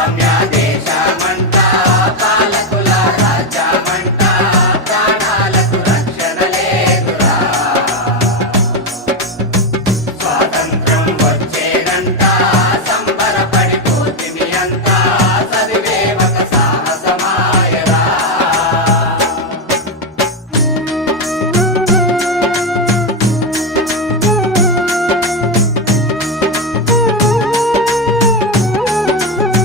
Cambia de